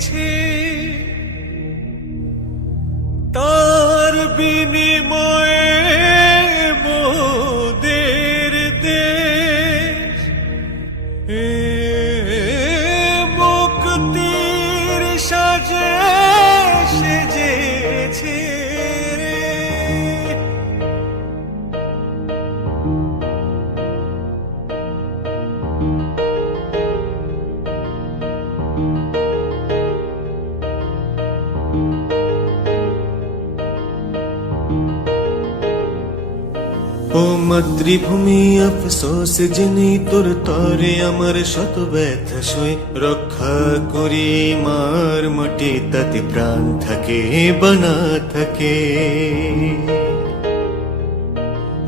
দিয়েছে তার বিনিময়ে মোদের দেশ মুক্তির সাজে সেজেছে রে। ও মাতৃভূমি আফসোস জেনে তোর তরে আমার শত ব্যথা সই রক্ষা করি মার মাটি তাতে প্রাণ থাকে বানা থাকে।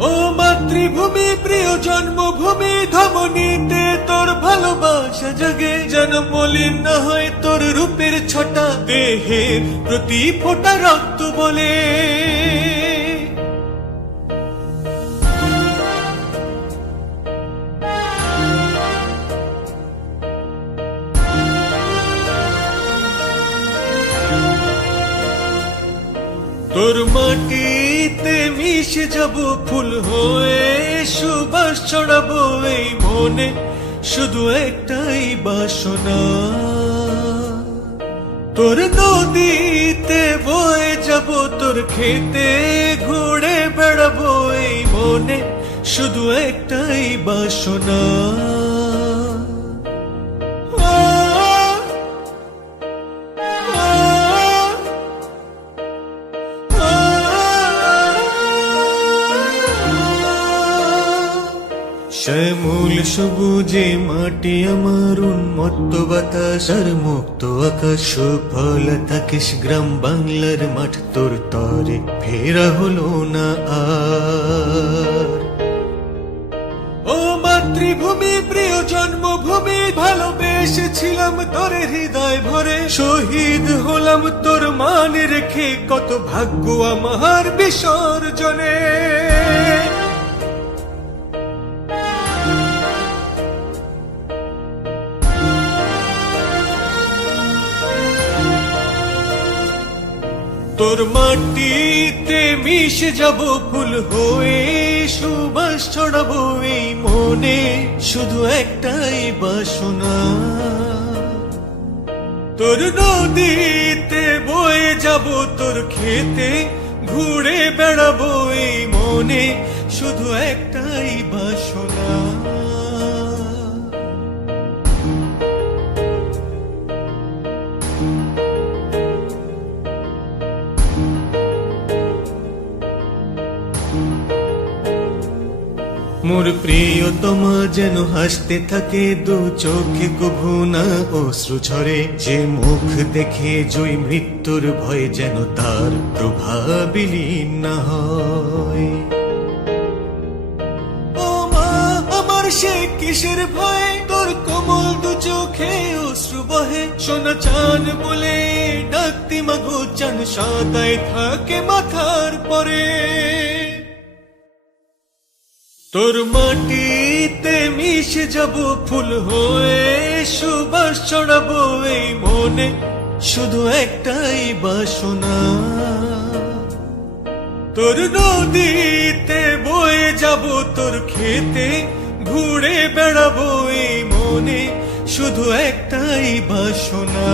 ও মাতৃভূমি প্রিয় জন্মভূমি ধমনীতে তোর ভালোবাসা জাগে যেন মলিন না হয় তোর রূপের ছটা দেহের প্রতি ফোঁটা রক্ত বলে। তোর মাটিতে মিশে যাব ফুল হয়ে সুবাস ছড়াবো এই মনে শুধু একটাই বাসনা। তোর নদীতে বয়ে যাব তোর খেতে ঘুরে বেড়াবো এই মনে শুধু একটাই বাসনা। শ্যামল সবুজে মাটি আমার উন্মত্ত বাতাস আর মুক্ত আকাশ সুফল থাকিস গ্রাম বাংলার মাঠ তোর তরে ফেরা হলো না আর। ও মাতৃভূমি প্রিয় জন্মভূমি ভালোবেসেছিলাম তোর হৃদয় ভরে শহীদ হলাম তোর মান রেখে কত ভাগ্য আমার বিসর্জনে। তোর মাটিতে মিশে যাব ফুল হয়ে সুবাস ছড়াবো এই মনে শুধু একটাই বাসনা। তোর নদীতে বয়ে যাব তোর খেতে ঘুরে বেড়াবো এই মনে শুধু একটাই বাসনা। মোর প্রিয়তমা যেন হাসতে থাকে দু চোখে কভু না অশ্রু ঝরে যে মুখ দেখে জয় মৃত্যুর ভয় যেন তার প্রভাবিলীন না হয়। ও মা আমার সে কিসের ভয় তোর কোমল দু চোখে অশ্রু বহে সোনা চান বলে ডাকতে মাগো চান সাদায় থাকে মাথার পরে। তোর মাটিতে মিশে যাব ফুল হয়ে সুবাস ছড়াবো এই মনে শুধু একটাই বাসনা। তোর নদীতে বয়ে যাব তোর খেতে ঘুরে বেড়াবো এই মনে শুধু একটাই বাসনা।